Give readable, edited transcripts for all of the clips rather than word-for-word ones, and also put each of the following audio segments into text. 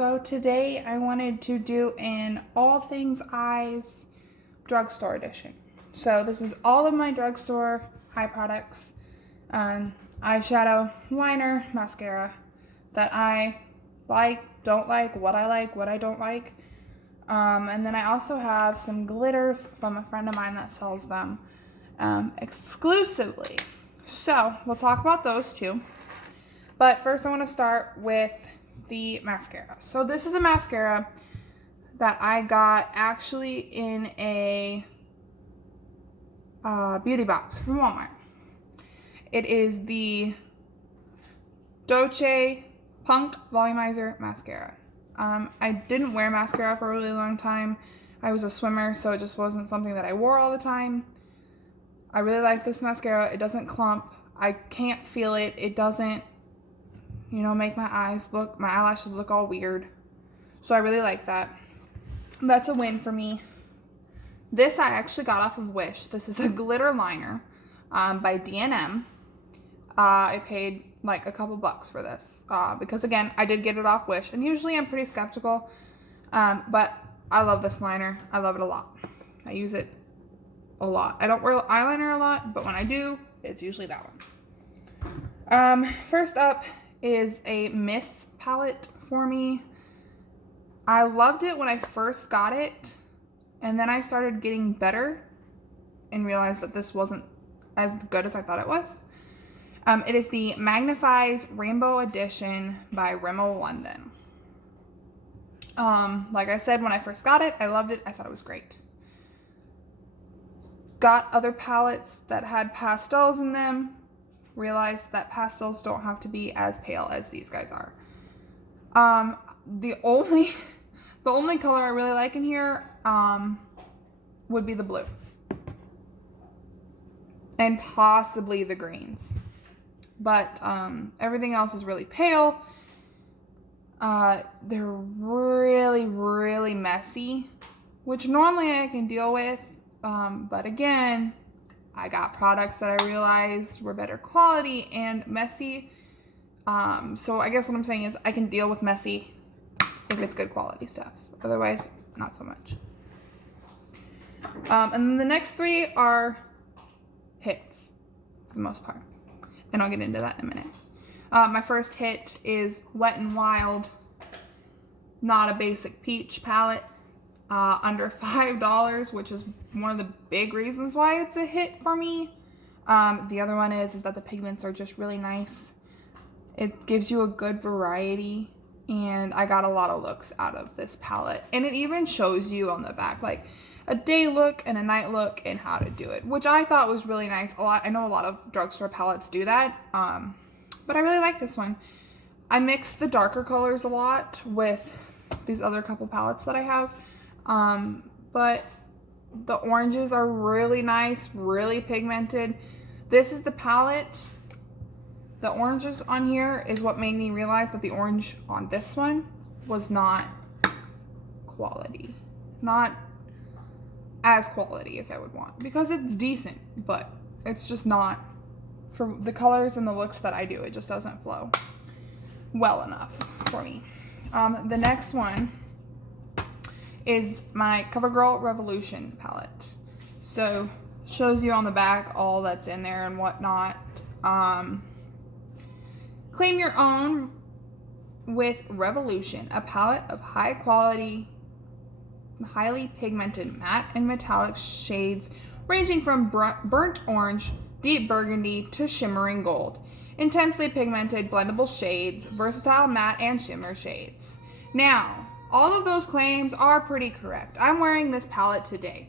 So today I wanted to do an all things eyes drugstore edition. So this is all of my drugstore eye products, eyeshadow, liner, mascara that I like, don't like, what I don't like. And then I also have some glitters from a friend of mine that sells them exclusively. So we'll talk about those too. But first I want to start with the mascara. So this is a mascara that I got actually in a beauty box from Walmart. It is the Dolce Punk Volumizer Mascara. I didn't wear mascara for a really long time. I was a swimmer, so it just wasn't something that I wore all the time. I really like this mascara. It doesn't clump. I can't feel it. It doesn't, make my eyelashes look all weird. So I really like that. That's a win for me. This I actually got off of Wish. This is a glitter liner by D&M. I paid like a couple bucks for this because again, I did get it off Wish, and usually I'm pretty skeptical, but I love this liner. I love it a lot. I use it a lot. I don't wear eyeliner a lot, but when I do, it's usually that one. First up is a Miss palette for me. I loved it when I first got it, and then I started getting better and realized that this wasn't as good as I thought it was. It is the Magnif'eyes Rainbow Edition by Rimmel London. Like I said, when I first got it, I loved it. I thought it was great. Got other palettes that had pastels in them. Realized that pastels don't have to be as pale as these guys are. The only color I really like in here would be the blue. And possibly the greens. But everything else is really pale. They're really, really messy, which normally I can deal with. But again, I got products that I realized were better quality and messy. So I guess what I'm saying is I can deal with messy if it's good quality stuff. Otherwise, not so much. And then the next three are hits for the most part. And I'll get into that in a minute. My first hit is Wet n Wild, not a basic peach palette, under $5, which is one of the big reasons why it's a hit for me. The other one is that the pigments are just really nice. It gives you a good variety, and I got a lot of looks out of this palette. And it even shows you on the back, like, a day look and a night look and how to do it, which I thought was really nice. I know a lot of drugstore palettes do that, but I really like this one. I mix the darker colors a lot with these other couple palettes that I have, but the oranges are really nice, really pigmented. This is the palette. The oranges on here is what made me realize that the orange on this one was not quality. Not as quality as I would want, because it's decent, but it's just not for the colors and the looks that I do. It just doesn't flow well enough for me. The next one is my CoverGirl Revolution palette. So shows you on the back all that's in there and whatnot. Claim your own with Revolution, a palette of high quality, highly pigmented matte and metallic shades ranging from burnt orange, deep burgundy to shimmering gold. Intensely pigmented blendable shades, versatile matte and shimmer shades. Now, all of those claims are pretty correct. I'm wearing this palette today.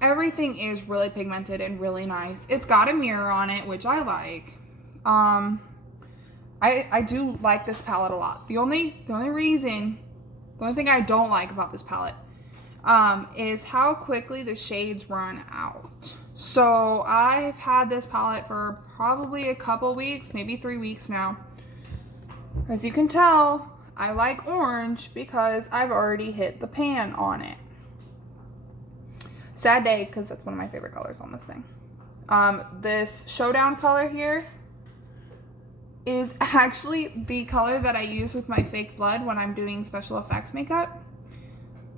Everything is really pigmented and really nice. It's got a mirror on it, which I like. I do like this palette a lot. The only thing I don't like about this palette is how quickly the shades run out. So I've had this palette for probably a couple weeks, maybe 3 weeks now. As you can tell, I like orange because I've already hit the pan on it. Sad day, because that's one of my favorite colors on this thing. This showdown color here is actually the color that I use with my fake blood when I'm doing special effects makeup.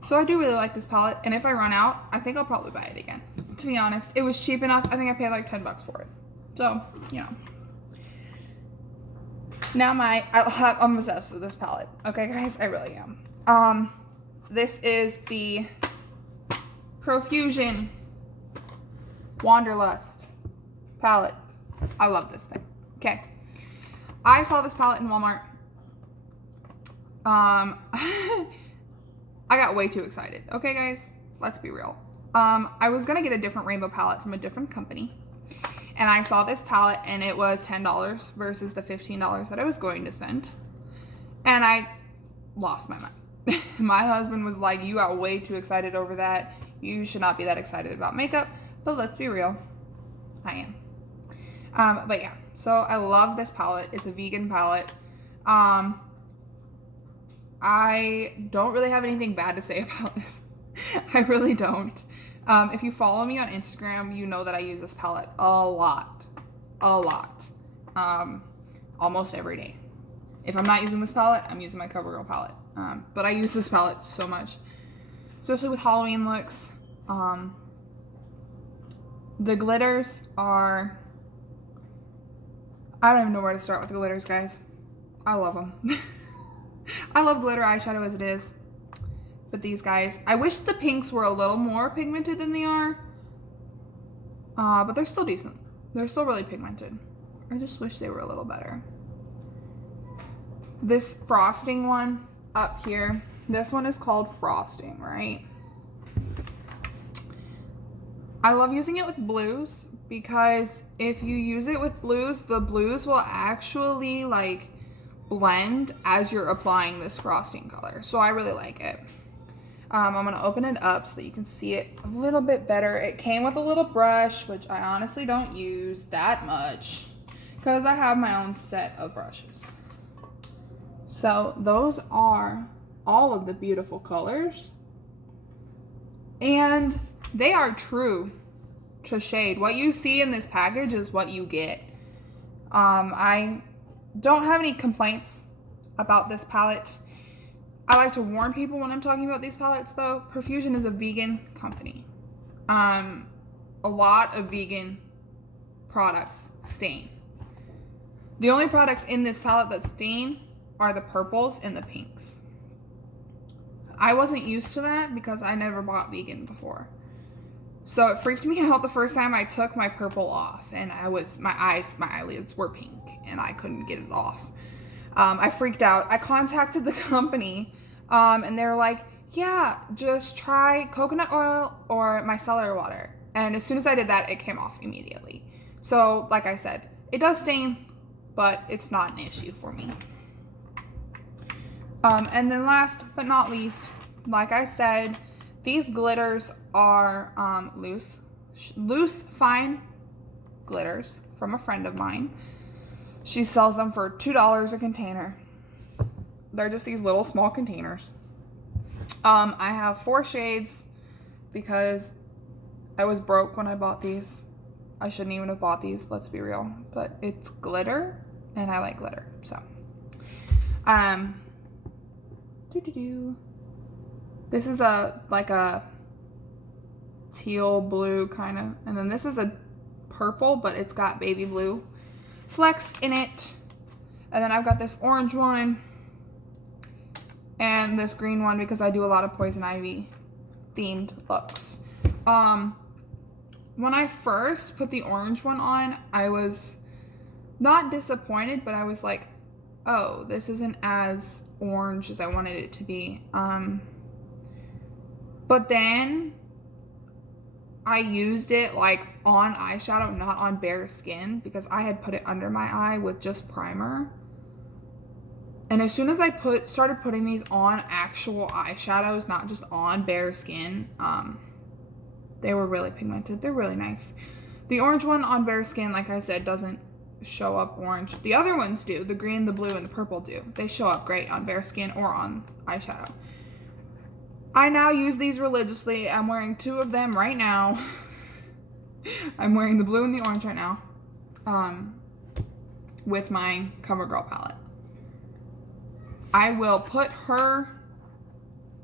So I do really like this palette, and if I run out, I think I'll probably buy it again. To be honest, it was cheap enough. I think I paid like 10 bucks for it. So, you know. Now I'm obsessed with this palette. Okay, guys, I really am. This is the Profusion Wanderlust palette. I love this thing. Okay. I saw this palette in Walmart. I got way too excited. Okay, guys, let's be real. I was gonna get a different rainbow palette from a different company, and I saw this palette and it was $10 versus the $15 that I was going to spend, and I lost my mind. My husband was like, "You got way too excited over that. You should not be that excited about makeup." But let's be real, I am. But yeah, so I love this palette. It's a vegan palette. I don't really have anything bad to say about this. I really don't. If you follow me on Instagram, you know that I use this palette a lot. Almost every day. If I'm not using this palette, I'm using my CoverGirl palette. But I use this palette so much, especially with Halloween looks. The glitters are, I don't even know where to start with the glitters, guys. I love them. I love glitter eyeshadow as it is. But these guys, I wish the pinks were a little more pigmented than they are. But they're still decent. They're still really pigmented. I just wish they were a little better. This frosting one up here, this one is called Frosting, right? I love using it with blues because if you use it with blues, the blues will actually like blend as you're applying this frosting color. So I really like it. I'm gonna open it up so that you can see it a little bit better. It came with a little brush, which I honestly don't use that much because I have my own set of brushes. So those are all of the beautiful colors, and they are true to shade. What you see in this package is what you get. I don't have any complaints about this palette. I like to warn people when I'm talking about these palettes though. Profusion is a vegan company. A lot of vegan products stain. The only products in this palette that stain are the purples and the pinks. I wasn't used to that because I never bought vegan before. So it freaked me out the first time I took my purple off, and my eyelids were pink and I couldn't get it off. I freaked out. I contacted the company and they're like, yeah, just try coconut oil or micellar water. And as soon as I did that, it came off immediately. So like I said, it does stain, but it's not an issue for me. And then last but not least, like I said, these glitters are loose fine glitters from a friend of mine. She sells them for $2 a container. They're just these little small containers. I have 4 shades because I was broke when I bought these. I shouldn't even have bought these, let's be real. But it's glitter and I like glitter, so. This is like a teal blue kind of, and then this is a purple, but it's got baby blue flecks in it. And then I've got this orange one and this green one because I do a lot of poison ivy themed looks. When I first put the orange one on, I was not disappointed, but I was like, oh, this isn't as orange as I wanted it to be. But then I used it like on eyeshadow, not on bare skin, because I had put it under my eye with just primer. And as soon as I started putting these on actual eyeshadows, not just on bare skin, they were really pigmented. They're really nice. The orange one on bare skin, like I said, doesn't show up orange. The other ones do. The green, the blue, and the purple do. They show up great on bare skin or on eyeshadow. I now use these religiously. I'm wearing 2 of them right now. I'm wearing the blue and the orange right now. with my CoverGirl palette. I will put her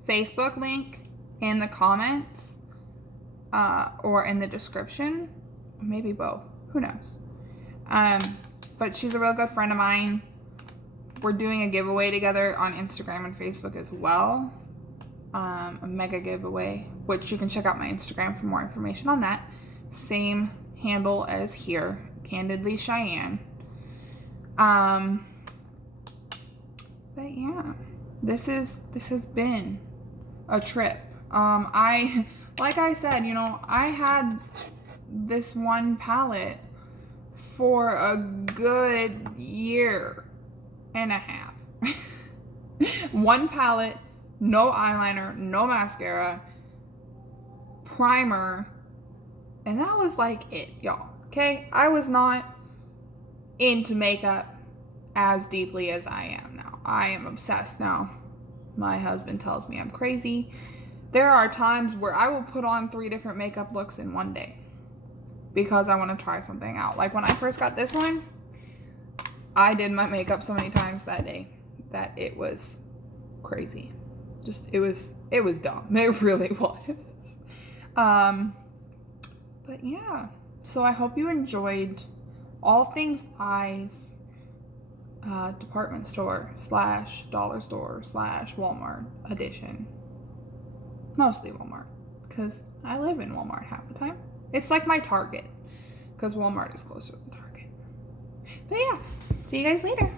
Facebook link in the comments or in the description. Maybe both. Who knows? But she's a real good friend of mine. We're doing a giveaway together on Instagram and Facebook as well. A mega giveaway, which you can check out my Instagram for more information on that. Same handle as here, Candidly Cheyenne. But yeah, this has been a trip. Like I said, you know, I had this one palette for a good year and a half. One palette, no eyeliner, no mascara, primer, and that was like it, y'all. Okay, I was not into makeup as deeply as I am now. I am obsessed now. My husband tells me I'm crazy. There are times where I will put on 3 different makeup looks in one day because I want to try something out. Like when I first got this one, I did my makeup so many times that day that it was crazy. Just, it was dumb. It really was. But yeah, so I hope you enjoyed all things eyes, department store / dollar store / Walmart edition. Mostly Walmart, because I live in Walmart half the time. It's like my Target, because Walmart is closer than Target. But yeah, see you guys later.